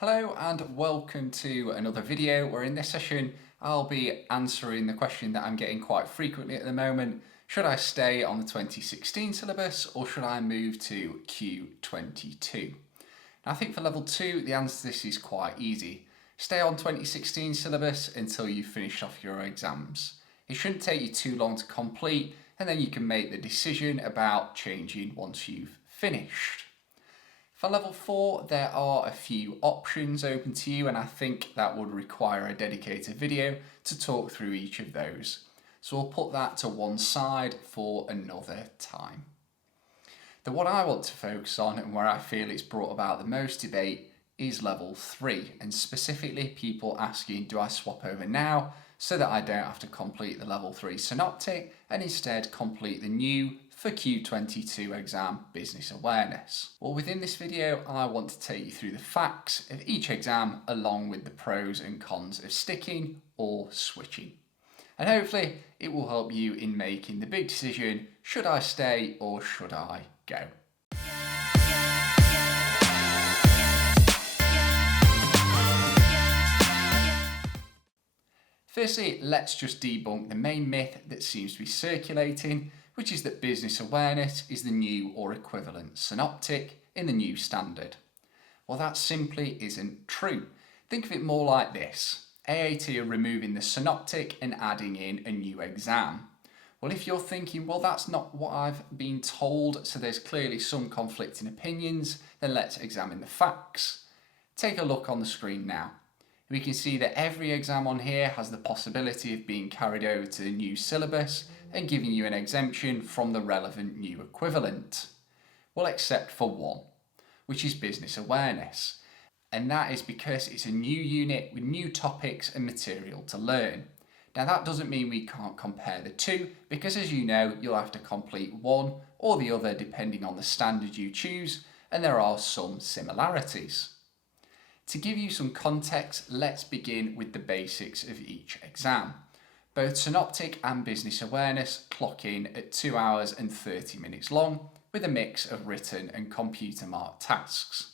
Hello and welcome to another video where in this session I'll be answering the question that I'm getting quite frequently at the moment. Should I stay on the 2016 syllabus or should I move to Q22? Now I think for level 2 the answer to this is quite easy. Stay on 2016 syllabus until you've finished off your exams. It shouldn't take you too long to complete and then you can make the decision about changing once you've finished. For level 4, there are a few options open to you and I think that would require a dedicated video to talk through each of those. So we'll put that to one side for another time. The one I want to focus on and where I feel it's brought about the most debate is level 3, and specifically people asking, do I swap over now so that I don't have to complete the level 3 Synoptic and instead complete the new for Q22 exam business awareness. Well, within this video I want to take you through the facts of each exam along with the pros and cons of sticking or switching. And hopefully it will help you in making the big decision, should I stay or should I go? Firstly, let's just debunk the main myth that seems to be circulating, which is that business awareness is the new or equivalent Synoptic in the new standard. Well, that simply isn't true. Think of it more like this. AAT are removing the Synoptic and adding in a new exam. Well, if you're thinking, well, that's not what I've been told, so there's clearly some conflicting opinions, then let's examine the facts. Take a look on the screen now. We can see that every exam on here has the possibility of being carried over to the new syllabus and giving you an exemption from the relevant new equivalent. Well, except for one, which is business awareness. And that is because it's a new unit with new topics and material to learn. Now that doesn't mean we can't compare the two, because as you know, you'll have to complete one or the other depending on the standard you choose, and there are some similarities. To give you some context, let's begin with the basics of each exam. Both Synoptic and Business Awareness clock in at 2 hours and 30 minutes long, with a mix of written and computer marked tasks.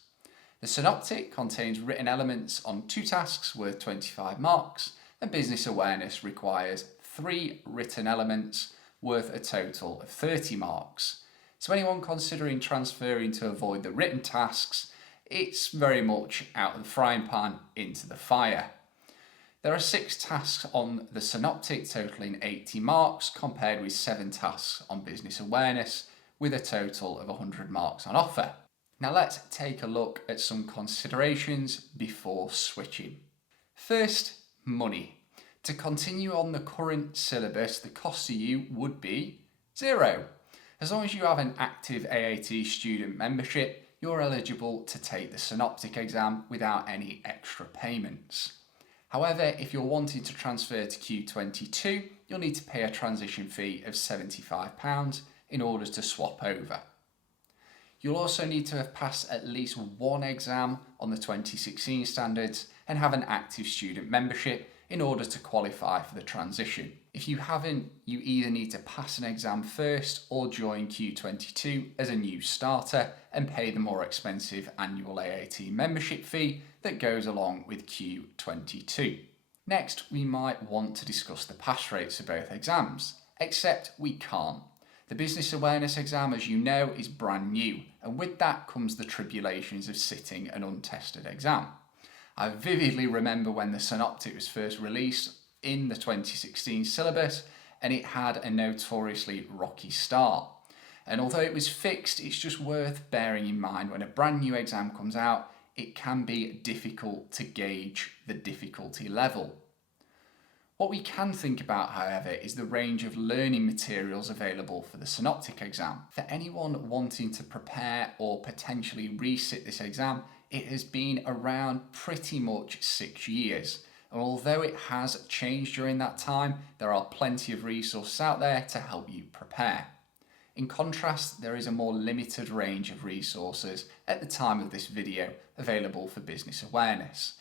The Synoptic contains written elements on 2 tasks worth 25 marks, and Business Awareness requires 3 written elements worth a total of 30 marks. So anyone considering transferring to avoid the written tasks, it's very much out of the frying pan into the fire. There are 6 tasks on the Synoptic totaling 80 marks compared with 7 tasks on Business Awareness with a total of 100 marks on offer. Now let's take a look at some considerations before switching. First, money. To continue on the current syllabus, the cost to you would be 0. As long as you have an active AAT student membership, you're eligible to take the Synoptic exam without any extra payments. However, if you're wanting to transfer to Q22, you'll need to pay a transition fee of £75 in order to swap over. You'll also need to have passed at least one exam on the 2016 standards and have an active student membership in order to qualify for the transition. If you haven't, you either need to pass an exam first or join Q22 as a new starter and pay the more expensive annual AAT membership fee that goes along with Q22. Next, we might want to discuss the pass rates of both exams, except we can't. The Business Awareness exam, as you know, is brand new, and with that comes the tribulations of sitting an untested exam. I vividly remember when the Synoptic was first released in the 2016 syllabus, and it had a notoriously rocky start. And although it was fixed, it's just worth bearing in mind when a brand new exam comes out, it can be difficult to gauge the difficulty level. What we can think about, however, is the range of learning materials available for the Synoptic exam. For anyone wanting to prepare or potentially resit this exam, it has been around pretty much 6 years. And although it has changed during that time, there are plenty of resources out there to help you prepare. In contrast, there is a more limited range of resources at the time of this video available for Business Awareness.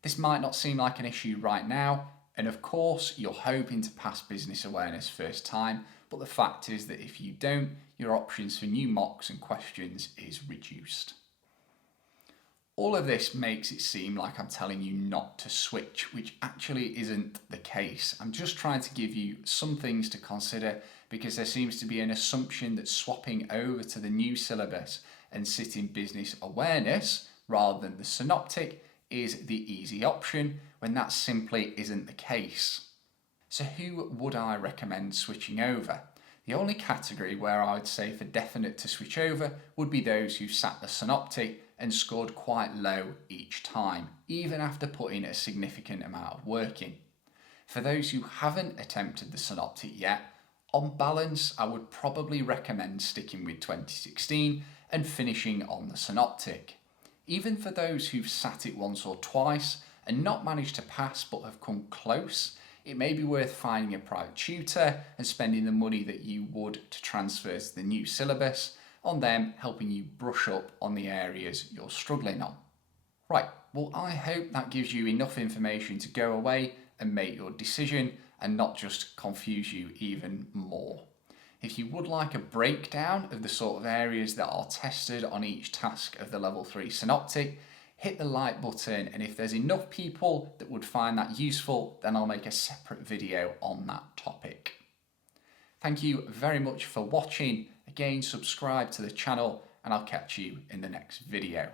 This might not seem like an issue right now, and of course you're hoping to pass Business Awareness first time, but the fact is that if you don't, your options for new mocks and questions is reduced. All of this makes it seem like I'm telling you not to switch, which actually isn't the case. I'm just trying to give you some things to consider because there seems to be an assumption that swapping over to the new syllabus and sitting business awareness rather than the synoptic is the easy option when that simply isn't the case. So who would I recommend switching over? The only category where I would say for definite to switch over would be those who sat the synoptic and scored quite low each time, even after putting a significant amount of work in. For those who haven't attempted the synoptic yet, on balance, I would probably recommend sticking with 2016 and finishing on the synoptic. Even for those who've sat it once or twice and not managed to pass but have come close, it may be worth finding a private tutor and spending the money that you would to transfer to the new syllabus on them helping you brush up on the areas you're struggling on. Right, well, I hope that gives you enough information to go away and make your decision and not just confuse you even more. If you would like a breakdown of the sort of areas that are tested on each task of the level 3 synoptic, hit the like button, and if there's enough people that would find that useful, then I'll make a separate video on that topic. Thank you very much for watching. Again, subscribe to the channel and I'll catch you in the next video.